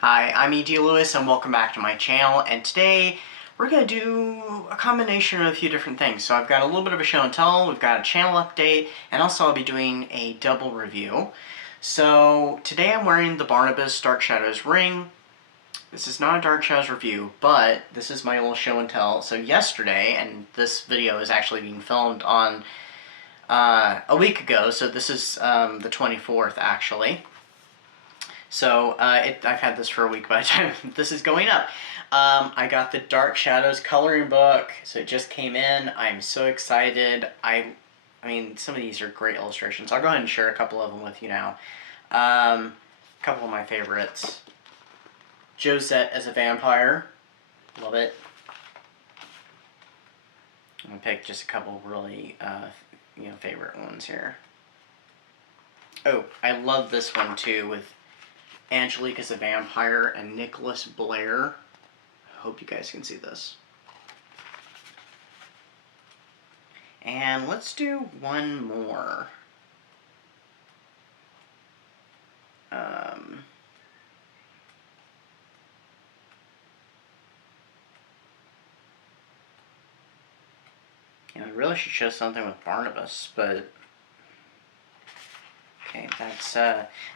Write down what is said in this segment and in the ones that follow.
Hi, I'm E.D. Lewis and welcome back to my channel, and today we're going to do a combination of a few different things. So I've got a little bit of a show and tell, we've got a channel update, and also I'll be doing a double review. So today I'm wearing the Barnabas Dark Shadows ring. This is not a Dark Shadows review, but this is my little show and tell. So yesterday, and this video is actually being filmed on a week ago, so this is the 24th actually. So I've had this for a week by the time this is going up. I got the Dark Shadows coloring book, so it just came in. I'm so excited. I mean, some of these are great illustrations. I'll go ahead and share a couple of them with you now. A couple of my favorites. Josette as a vampire. Love it. I'm going to pick just a couple really favorite ones here. Oh, I love this one too with Angelique as a vampire and Nicholas Blair. I hope you guys can see this. And let's do one more. I really should show something with Barnabas, but okay, that's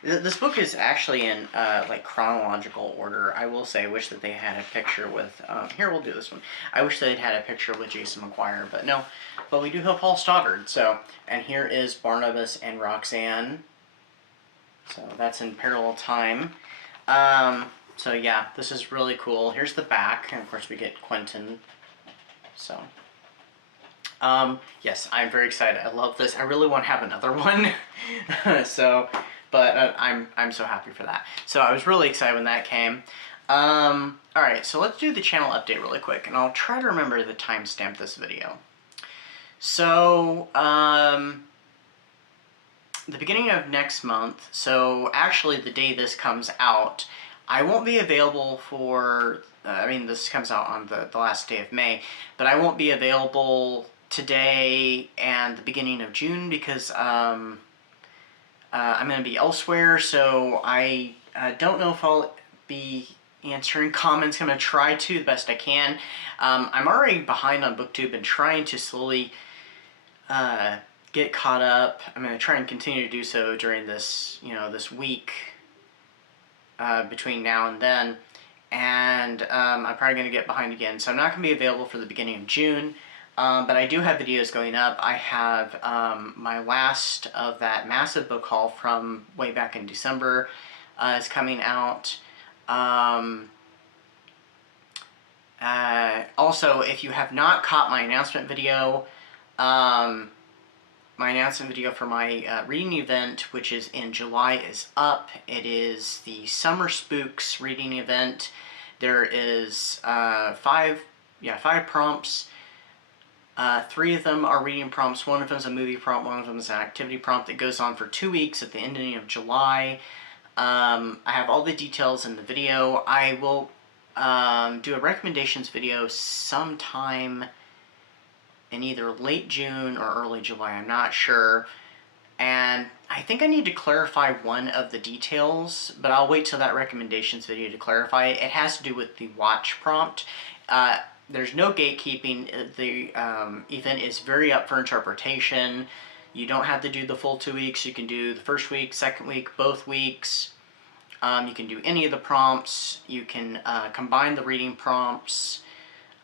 this book is actually in like chronological order. I will say, I wish that they had a picture with here, we'll do this one. I wish they'd had a picture with Jason McGuire, but no. But we do have Paul Stoddard. So, and here is Barnabas and Roxanne. So that's in parallel time. So yeah, this is really cool. Here's the back, and of course we get Quentin. So yes, I'm very excited. I love this. I really want to have another one. So, but I'm so happy for that. So I was really excited when that came. Alright, so let's do the channel update really quick, and I'll try to remember the timestamp this video. So, the beginning of next month, so actually the day this comes out, I won't be available for, this comes out on the last day of May, but I won't be available today and the beginning of June because I'm going to be elsewhere, so I don't know if I'll be answering comments. I'm going to try to the best I can. I'm already behind on BookTube and trying to slowly get caught up. I'm going to try and continue to do so during this, this week between now and then, and I'm probably going to get behind again, so I'm not going to be available for the beginning of June. But I do have videos going up. I have my last of that massive book haul from way back in December is coming out. Also, if you have not caught my announcement video, for my reading event, which is in July, is up. It is the Summer Spooks reading event. There is five prompts. 3 of them are reading prompts. 1 of them is a movie prompt. 1 of them is an activity prompt that goes on for 2 weeks at the ending of July. I have all the details in the video. I will do a recommendations video sometime in either late June or early July. I'm not sure. And I think I need to clarify one of the details, but I'll wait till that recommendations video to clarify it. It has to do with the watch prompt. There's no gatekeeping. The event is very up for interpretation. You don't have to do the full 2 weeks. You can do the first week, second week, both weeks. You can do any of the prompts. You can combine the reading prompts.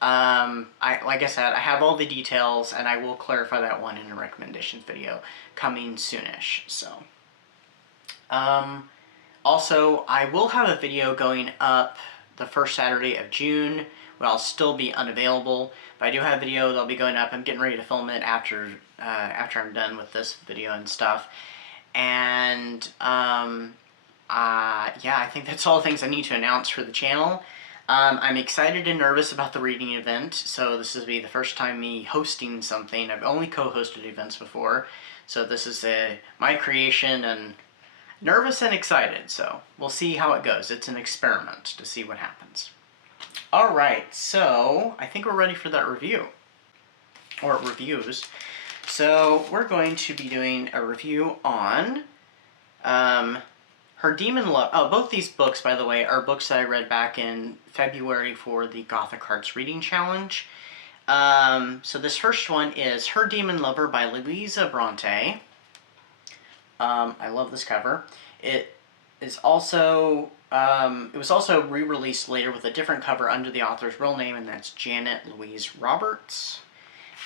Like I said, I have all the details, and I will clarify that one in a recommendations video coming soonish. So, also, I will have a video going up the first Saturday of June. I'll still be unavailable, but I do have a video that'll be going up. I'm getting ready to film it after I'm done with this video and stuff. And yeah, I think that's all the things I need to announce for the channel. I'm excited and nervous about the reading event, so this will be the first time me hosting something. I've only co-hosted events before, so this is my creation, and nervous and excited, so we'll see how it goes. It's an experiment to see what happens. Alright, so I think we're ready for that review, or reviews. So we're going to be doing a review on Her Demon Love. Oh, both these books, by the way, are books that I read back in February for the Gothic Hearts Reading Challenge. So this first one is Her Demon Lover by Louisa Bronte. I love this cover. It is also it was also re-released later with a different cover under the author's real name, and that's Janet Louise Roberts.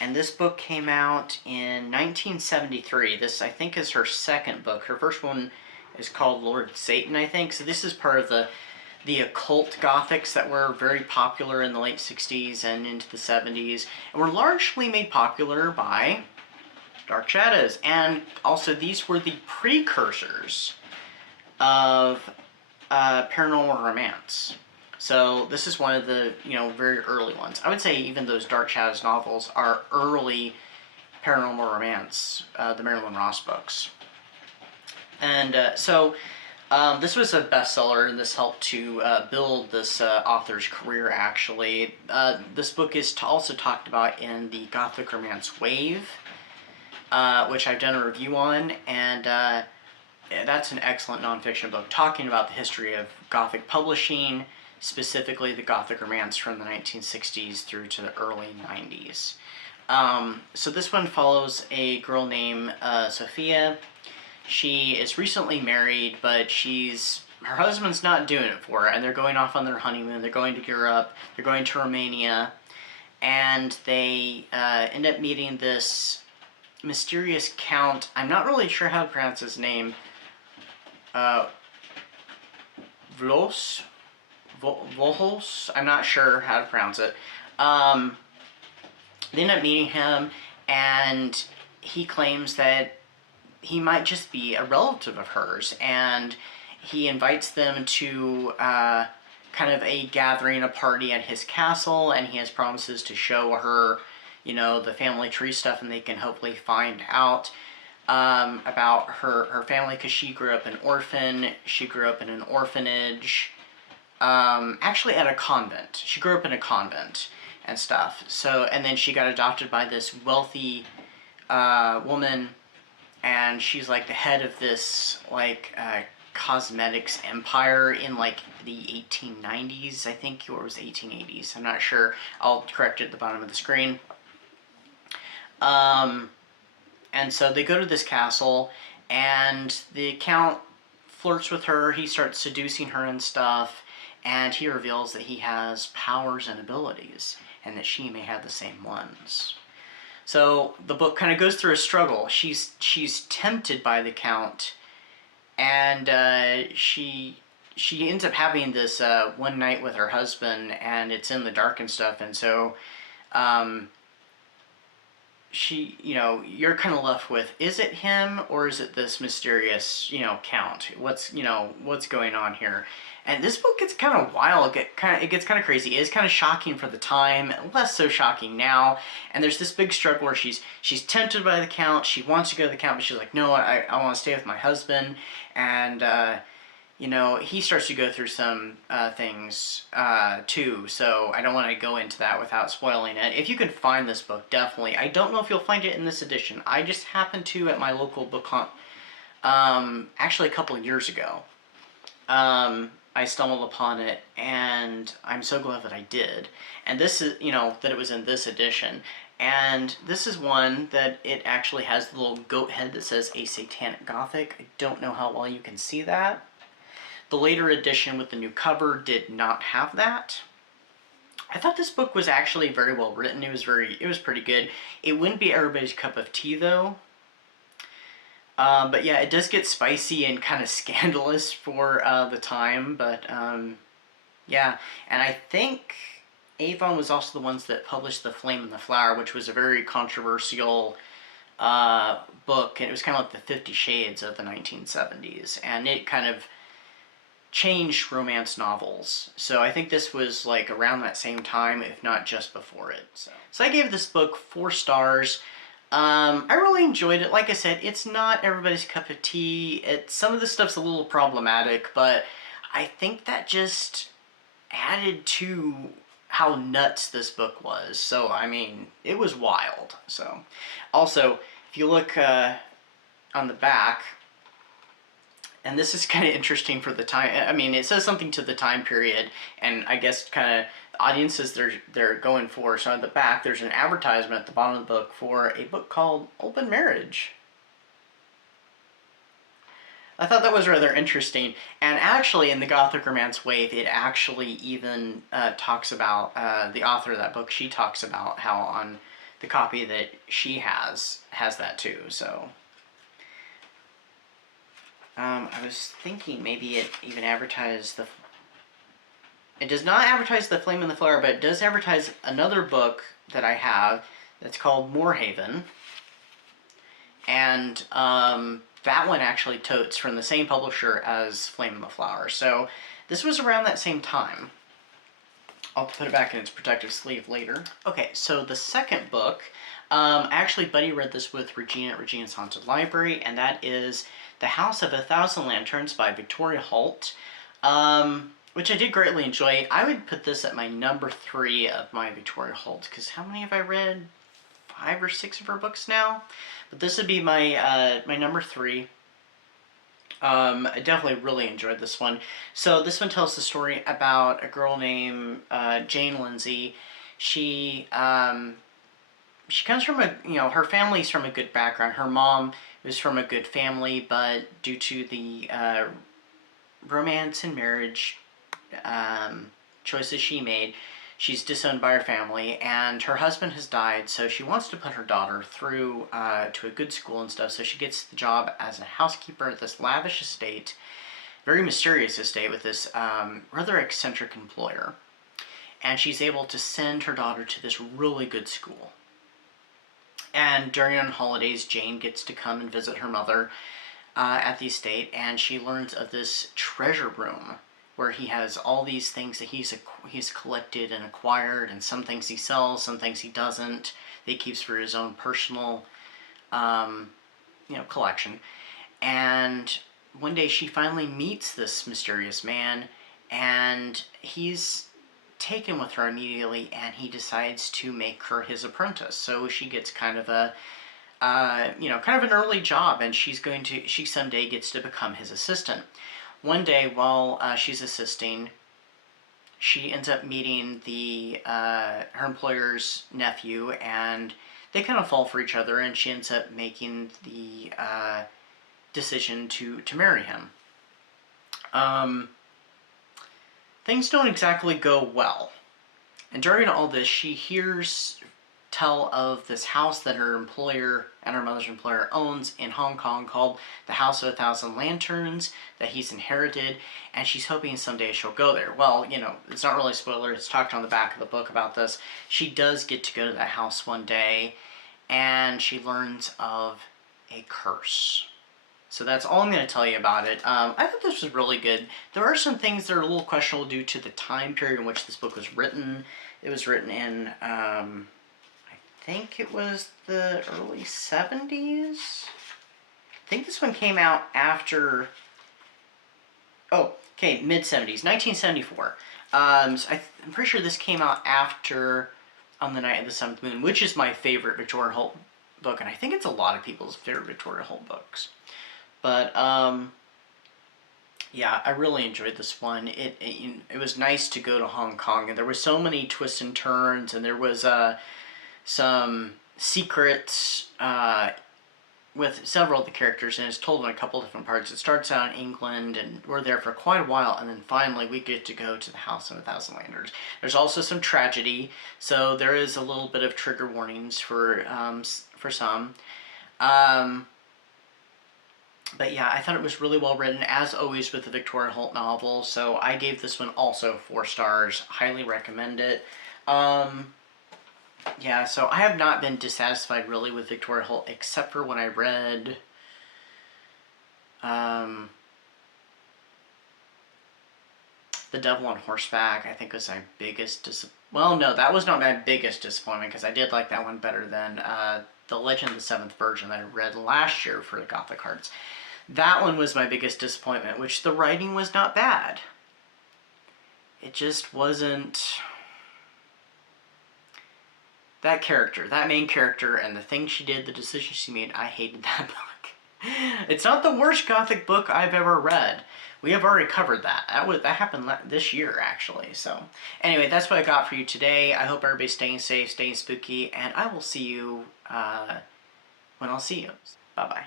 And this book came out in 1973. This, I think, is her second book. Her first one is called Lord Satan, I think. So this is part of the occult Gothics that were very popular in the late 60s and into the 70s, and were largely made popular by Dark Shadows. And also, these were the precursors of paranormal romance. So this is one of the, very early ones. I would say even those Dark Shadows novels are early paranormal romance, the Marilyn Ross books. And this was a bestseller, and this helped to build this author's career, actually. This book is also talked about in the Gothic Romance Wave, which I've done a review on, and that's an excellent nonfiction book talking about the history of Gothic publishing, specifically the Gothic romance from the 1960s through to the early 90s. So this one follows a girl named Sophia. She is recently married, but her husband's not doing it for her, and they're going off on their honeymoon. They're going to Europe, they're going to Romania, and they end up meeting this mysterious count. I'm not really sure how to pronounce his name. Vlos? Vohos? I'm not sure how to pronounce it. They end up meeting him, and he claims that he might just be a relative of hers, and he invites them to kind of a gathering, a party at his castle, and he has promises to show her, the family tree stuff, and they can hopefully find out about her family, because she grew up an orphan. She grew up in an orphanage, actually at a convent. She grew up in a convent and stuff. So, and then she got adopted by this wealthy woman, and she's like the head of this cosmetics empire in like the 1890s, I think, or it was 1880s. I'm not sure. I'll correct it at the bottom of the screen. And so they go to this castle, and the Count flirts with her. He starts seducing her and stuff, and he reveals that he has powers and abilities, and that she may have the same ones. So the book kind of goes through a struggle. She's tempted by the Count, and she ends up having this one night with her husband, and it's in the dark and stuff, and so you're kind of left with, is it him or is it this mysterious, Count? What's going on here? And this book gets kind of wild. It gets kind of crazy. It is kind of shocking for the time, less so shocking now. And there's this big struggle where she's tempted by the Count. She wants to go to the Count, but she's like, no, I want to stay with my husband. And he starts to go through some things too, so I don't want to go into that without spoiling it. If you can find this book, definitely. I don't know if you'll find it in this edition. I just happened to at my local book hunt, actually a couple of years ago. I stumbled upon it, and I'm so glad that I did. And this is, that it was in this edition. And this is one that it actually has the little goat head that says A Satanic Gothic. I don't know how well you can see that. The later edition with the new cover did not have that. I thought this book was actually very well written. It was pretty good. It wouldn't be everybody's cup of tea, though. But yeah, it does get spicy and kind of scandalous for the time. But yeah, and I think Avon was also the ones that published The Flame and the Flower, which was a very controversial book. And it was kind of like the 50 Shades of the 1970s. And it kind of changed romance novels. So I think this was like around that same time, if not just before it. So I gave this book 4 stars. I really enjoyed it. Like I said, it's not everybody's cup of tea. Some of the stuff's a little problematic, but I think that just added to how nuts this book was. So, I mean, it was wild. So, also, if you look on the back, And this is kind of interesting for the time. I mean, it says something to the time period, and I guess kind of the audiences they're going for. So at the back, there's an advertisement at the bottom of the book for a book called Open Marriage. I thought that was rather interesting, and actually, in the Gothic romance wave, it actually even talks about the author of that book. She talks about how on the copy that she has that too. So. I was thinking maybe it even advertised the... It does not advertise The Flame and the Flower, but it does advertise another book that I have that's called Moorhaven. And that one actually totes from the same publisher as Flame and the Flower. So this was around that same time. I'll put it back in its protective sleeve later. Okay, so the second book, actually Buddy read this with Regina at Regina's Haunted Library, and that is The House of a Thousand Lanterns by Victoria Holt, which I did greatly enjoy. I would put this at my number 3 of my Victoria Holt, because how many have I read? 5 or 6 of her books now? But this would be my, my number 3. I definitely really enjoyed this one. So this one tells the story about a girl named Jane Lindsay. She comes from a, her family's from a good background. Her mom was from a good family, but due to the romance and marriage choices she made, she's disowned by her family, and her husband has died, so she wants to put her daughter through to a good school and stuff, so she gets the job as a housekeeper at this lavish estate, very mysterious estate with this rather eccentric employer. And she's able to send her daughter to this really good school. And during holidays, Jane gets to come and visit her mother at the estate, and she learns of this treasure room where he has all these things that he's collected and acquired, and some things he sells, some things he doesn't, that he keeps for his own personal, collection. And one day she finally meets this mysterious man, and he's taken with her immediately, and he decides to make her his apprentice. So she gets kind of a, kind of an early job, and she someday gets to become his assistant. One day, while she's assisting, she ends up meeting her employer's nephew, and they kind of fall for each other, and she ends up making the decision to marry him. Things don't exactly go well. And during all this, she hears tell of this house that her employer and her mother's employer owns in Hong Kong called the House of a Thousand Lanterns that he's inherited, and she's hoping someday she'll go there. Well, it's not really a spoiler, it's talked on the back of the book about this. She does get to go to that house one day, and she learns of a curse. So that's all I'm going to tell you about it. I thought this was really good. There are some things that are a little questionable due to the time period in which this book was written. It was written in, I think it was the early 70s? I think this one came out after, mid-70s, 1974. So I'm pretty sure this came out after On the Night of the Seventh Moon, which is my favorite Victoria Holt book, and I think it's a lot of people's favorite Victoria Holt books. But, yeah, I really enjoyed this one. It was nice to go to Hong Kong, and there were so many twists and turns, and there was some secrets with several of the characters, and it's told in a couple different parts. It starts out in England, and we're there for quite a while, and then finally we get to go to the House of a Thousand Lanterns. There's also some tragedy, so there is a little bit of trigger warnings for some. But yeah, I thought it was really well written, as always with the Victoria Holt novel, so I gave this one also 4 stars. Highly recommend it. Yeah, so I have not been dissatisfied really with Victoria Holt, except for when I read The Devil on Horseback. I think was my biggest well, no, that was not my biggest disappointment, because I did like that one better than The Legend of the Seventh Virgin that I read last year for the Gothic Hearts. That one was my biggest disappointment, which the writing was not bad. It just wasn't... That main character, and the things she did, the decisions she made, I hated that book. It's not the worst Gothic book I've ever read. We have already covered that. That happened this year, actually. So, anyway, that's what I got for you today. I hope everybody's staying safe, staying spooky, and I will see you when I'll see you. Bye-bye.